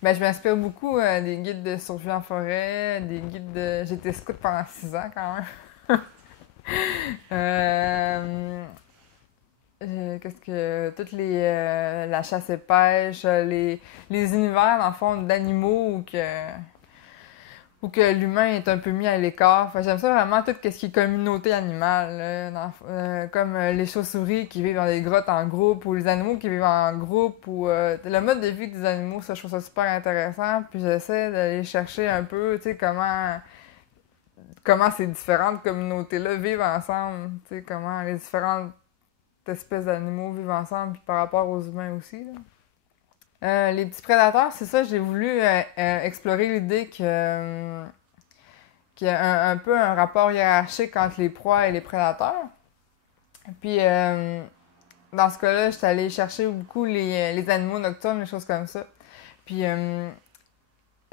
Ben, je m'inspire beaucoup des guides de survie en forêt, des guides de... J'étais scout pendant 6 ans quand même. Euh, Qu'est-ce que... Toutes les... la chasse et pêche, les univers, dans le fond, d'animaux où que l'humain est un peu mis à l'écart. Enfin, j'aime ça vraiment tout ce qui est communauté animale, là, comme les chauves-souris qui vivent dans des grottes en groupe, ou les animaux qui vivent en groupe, ou le mode de vie des animaux, ça, je trouve ça super intéressant. Puis j'essaie d'aller chercher un peu, tu sais, comment ces différentes communautés-là vivent ensemble, tu sais, comment les différentes espèces d'animaux vivent ensemble, puis par rapport aux humains aussi, là. Les petits prédateurs, c'est ça, j'ai voulu explorer l'idée qu'il y a un peu un rapport hiérarchique entre les proies et les prédateurs. Puis, dans ce cas-là, j'étais allée chercher beaucoup les animaux nocturnes, les choses comme ça. Puis,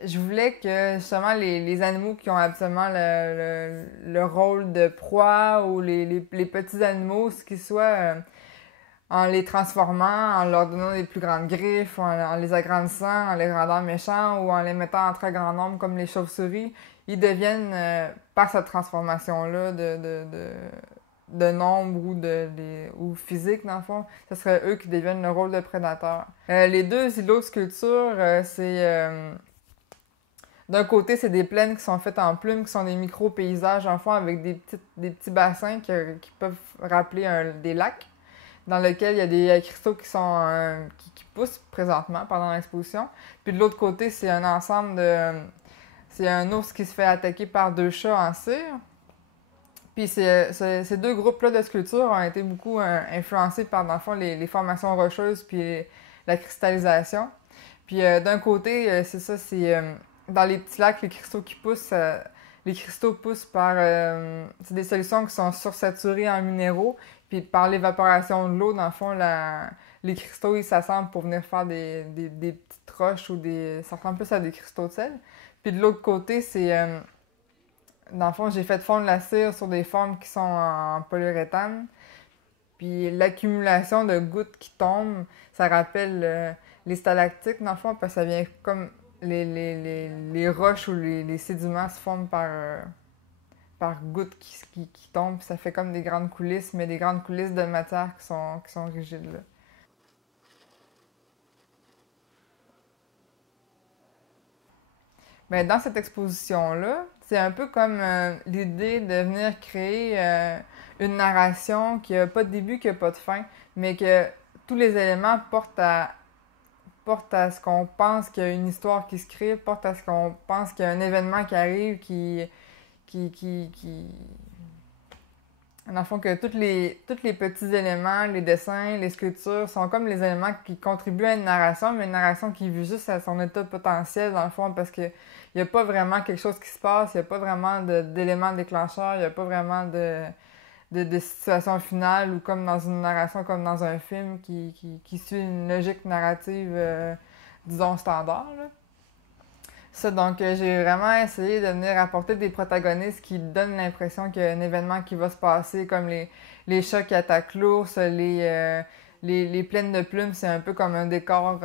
je voulais que justement les animaux qui ont absolument le rôle de proie ou les petits animaux, ce qui soit en les transformant, en leur donnant des plus grandes griffes, en les agrandissant, en les rendant méchants ou en les mettant en très grand nombre comme les chauves-souris, ils deviennent, par cette transformation-là de nombre ou physique, dans le fond, ce serait eux qui deviennent le rôle de prédateur. Les deux îlots de sculpture, d'un côté, c'est des plaines qui sont faites en plumes, qui sont des micro-paysages, en fond, avec des petits bassins qui peuvent rappeler des lacs, dans lequel il y a des cristaux qui poussent présentement pendant l'exposition. Puis de l'autre côté, c'est un ensemble de... C'est un ours qui se fait attaquer par deux chats en cire. Puis ces deux groupes-là de sculptures ont été beaucoup influencés par, dans le fond, les formations rocheuses puis la cristallisation. Puis d'un côté, c'est ça, c'est... dans les petits lacs, les cristaux qui poussent, les cristaux poussent par... c'est des solutions qui sont sursaturées en minéraux. Puis par l'évaporation de l'eau, dans le fond, les cristaux, ils s'assemblent pour venir faire des petites roches ou des... Ça ressemble plus à des cristaux de sel. Puis de l'autre côté, c'est... dans le fond, j'ai fait fondre la cire sur des formes qui sont en polyuréthane. Puis l'accumulation de gouttes qui tombent, ça rappelle les stalactites, dans le fond, parce que ça vient comme les roches ou les sédiments se forment par gouttes qui tombent. Puis ça fait comme des grandes coulisses, mais des grandes coulisses de matière qui sont rigides, là. Ben, dans cette exposition-là, c'est un peu comme l'idée de venir créer une narration qui n'a pas de début, qui n'a pas de fin, mais que tous les éléments portent à ce qu'on pense qu'il y a une histoire qui se crée, portent à ce qu'on pense qu'il y a un événement qui arrive, qui... Dans le fond, que tous les petits éléments, les dessins, les sculptures, sont comme les éléments qui contribuent à une narration, mais une narration qui vit juste à son état potentiel, dans le fond, parce que il n'y a pas vraiment quelque chose qui se passe, il n'y a pas vraiment d'éléments déclencheurs, il n'y a pas vraiment de situation finale, ou comme dans une narration, comme dans un film qui suit une logique narrative, disons, standard, là. Ça, donc, j'ai vraiment essayé de venir apporter des protagonistes qui donnent l'impression qu'il y a un événement qui va se passer, comme les chats qui attaquent l'ours, les plaines de plumes, c'est un peu comme un décor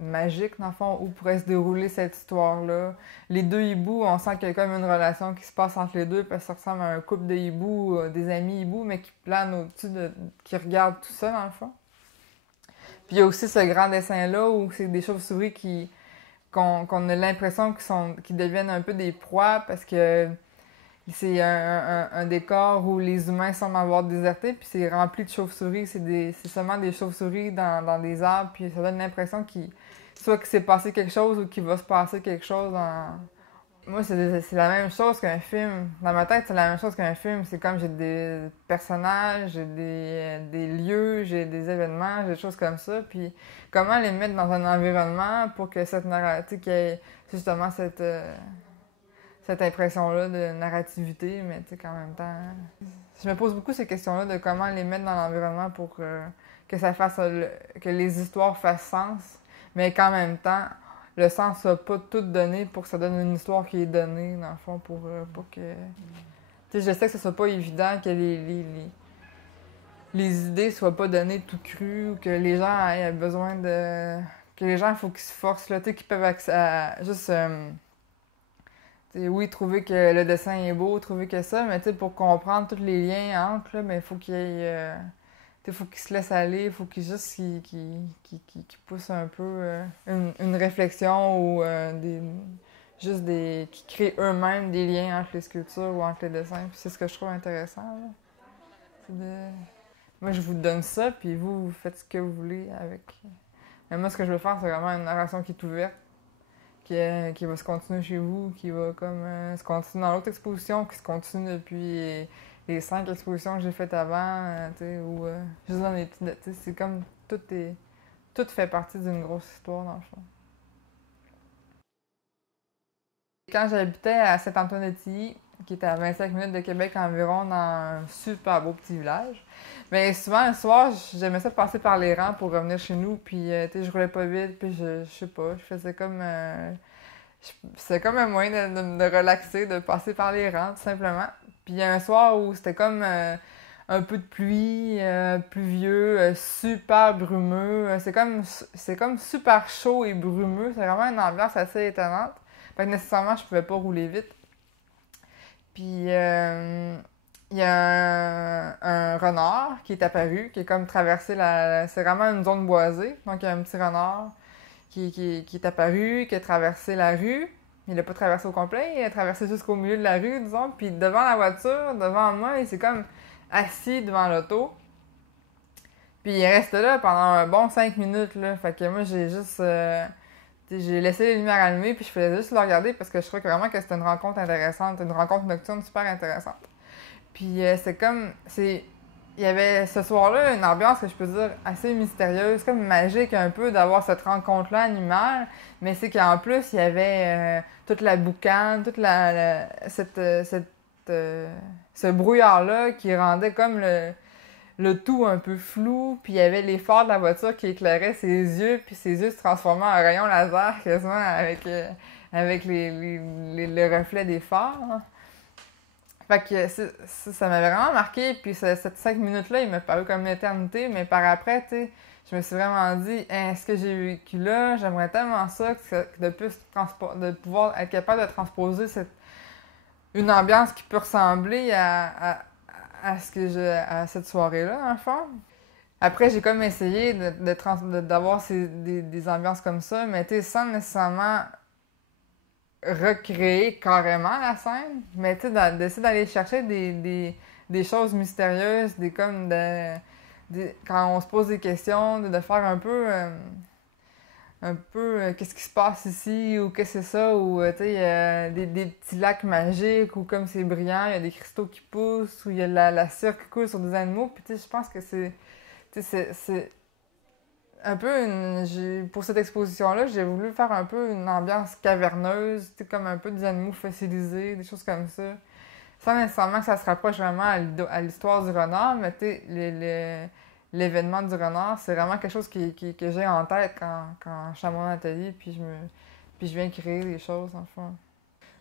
magique, dans le fond, où pourrait se dérouler cette histoire-là. Les deux hiboux, on sent qu'il y a comme une relation qui se passe entre les deux, parce que ça ressemble à un couple de hiboux, des amis hiboux, mais qui planent au-dessus qui regardent tout ça, dans le fond. Puis il y a aussi ce grand dessin-là, où c'est des chauves-souris qu'on a l'impression qu'ils deviennent un peu des proies parce que c'est un décor où les humains semblent avoir déserté, puis c'est rempli de chauves-souris. C'est seulement des chauves-souris dans des arbres, puis ça donne l'impression soit qu'il s'est passé quelque chose ou qu'il va se passer quelque chose. Moi, c'est la même chose qu'un film. Dans ma tête, c'est la même chose qu'un film. C'est comme j'ai des personnages, j'ai des lieux, j'ai des événements, j'ai des choses comme ça. Puis comment les mettre dans un environnement pour que cette narrative, qu'il y ait justement cette impression-là de narrativité, mais tu sais qu'en même temps... Je me pose beaucoup ces questions-là de comment les mettre dans l'environnement pour que ça fasse... que les histoires fassent sens, mais qu'en même temps, le sens soit pas tout donné pour que ça donne une histoire qui est donnée, dans le fond, pour que... Tu sais, je sais que ce soit pas évident que les idées soient pas données tout cru ou que les gens aient besoin que les gens, il faut qu'ils se forcent, là, tu sais, qu'ils peuvent juste, oui, trouver que le dessin est beau, trouver que ça, mais tu sais, pour comprendre tous les liens entre, là, mais il faut qu'il y ait, faut qu'ils se laissent aller, il faut qu'ils juste qu'ils poussent un peu une réflexion ou qui créent eux-mêmes des liens entre les sculptures ou entre les dessins. Puis c'est ce que je trouve intéressant, là. C'est de... Moi, je vous donne ça, puis vous faites ce que vous voulez avec. Mais moi, ce que je veux faire, c'est vraiment une narration qui est ouverte, qui va se continuer chez vous, qui va comme se continuer dans l'autre exposition, qui se continue depuis les 5 expositions que j'ai faites avant, tu sais, ou juste dans les petites... Tu sais, c'est comme tout fait partie d'une grosse histoire, dans le fond. Quand j'habitais à Saint-Antoine-de-Tilly, qui était à 25 minutes de Québec environ, dans un super beau petit village, mais souvent, le soir, j'aimais ça passer par les rangs pour revenir chez nous, puis tu sais, je roulais pas vite, puis je sais pas, je faisais comme... c'était comme un moyen de relaxer, de passer par les rangs, tout simplement. Puis il y a un soir où c'était comme un peu de pluie, pluvieux, super brumeux. C'est comme super chaud et brumeux. C'est vraiment une ambiance assez étonnante. Fait que nécessairement, je pouvais pas rouler vite. Puis il y a un renard qui est apparu, qui est comme traversé la... C'est vraiment une zone boisée. Donc il y a un petit renard qui est apparu, qui a traversé la rue. Il l'a pas traversé au complet, il a traversé jusqu'au milieu de la rue, disons. Puis devant la voiture, devant moi, il s'est comme assis devant l'auto. Puis il reste là pendant un bon 5 minutes, là. Fait que moi, j'ai juste... j'ai laissé les lumières allumées, puis je faisais juste le regarder parce que je trouvais vraiment que c'était une rencontre intéressante, une rencontre nocturne super intéressante. Puis c'est comme... Il y avait ce soir-là une ambiance que je peux dire assez mystérieuse, comme magique un peu d'avoir cette rencontre-là animale, mais c'est qu'en plus il y avait toute la boucane, ce brouillard-là qui rendait comme le tout un peu flou, puis il y avait les phares de la voiture qui éclairaient ses yeux, puis ses yeux se transformaient en rayons laser quasiment avec le reflet des phares. Hein. Fait que ça m'avait vraiment marqué, puis cette 5 minutes-là, il m'a paru comme une éternité, mais par après, tu sais, je me suis vraiment dit, hein, ce que j'ai vécu là, j'aimerais tellement ça, de pouvoir être capable de transposer une ambiance qui peut ressembler à cette soirée-là, dans le fond. Après, j'ai comme essayé d'avoir des ambiances comme ça, mais tu sais, sans nécessairement recréer carrément la scène, mais tu sais, d'essayer d'aller chercher des choses mystérieuses, quand on se pose des questions, de faire un peu qu'est-ce qui se passe ici, ou qu'est-ce que c'est ça, ou tu sais, des petits lacs magiques, ou comme c'est brillant, il y a des cristaux qui poussent, ou il y a la cire qui coule sur des animaux, puis tu sais, je pense que c'est un peu pour cette exposition-là, j'ai voulu faire un peu une ambiance caverneuse, comme un peu des animaux fossilisés, des choses comme ça. Sans nécessairement que ça se rapproche vraiment à l'histoire du renard, mais tu sais, l'événement du renard, c'est vraiment quelque chose que j'ai en tête quand je suis à mon atelier, puis je viens créer des choses, en fond.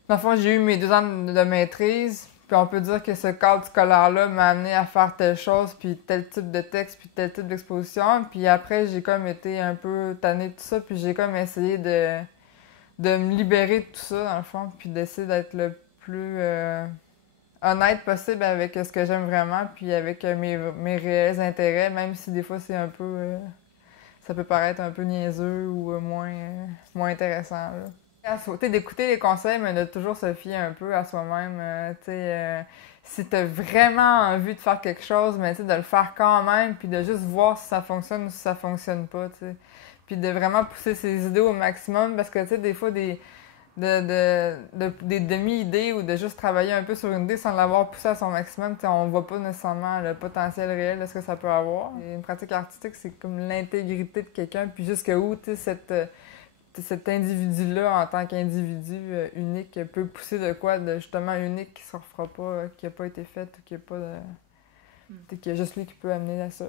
Dans le fond, j'ai eu mes 2 ans de maîtrise, puis on peut dire que ce cadre scolaire-là m'a amené à faire telle chose, puis tel type de texte, puis tel type d'exposition. Puis après, j'ai comme été un peu tannée de tout ça, puis j'ai comme essayé de me libérer de tout ça, dans le fond, puis d'essayer d'être le plus honnête possible avec ce que j'aime vraiment, puis avec mes réels intérêts, même si des fois c'est un peu... ça peut paraître un peu niaiseux ou moins intéressant, là. D'écouter les conseils, mais de toujours se fier un peu à soi-même. Si t'as vraiment envie de faire quelque chose, mais de le faire quand même, puis de juste voir si ça fonctionne ou si ça fonctionne pas, t'sais. Puis de vraiment pousser ses idées au maximum, parce que, des fois, des demi-idées ou de juste travailler un peu sur une idée sans l'avoir poussé à son maximum, on voit pas nécessairement le potentiel réel de ce que ça peut avoir. Et une pratique artistique, c'est comme l'intégrité de quelqu'un, puis jusqu'où, cet individu-là, en tant qu'individu unique, peut pousser de quoi de justement unique qui se refera pas, qui a pas été fait ou qui a pas de... qu'il y a juste lui qui peut amener à ça.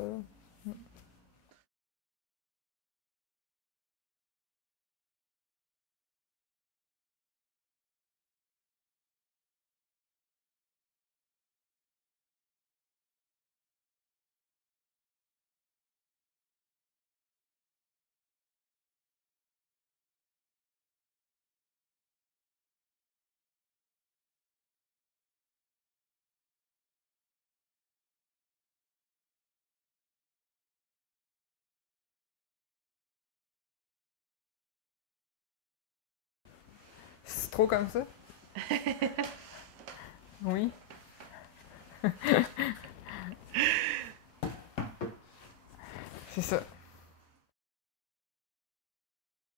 trop comme ça? Oui. C'est ça.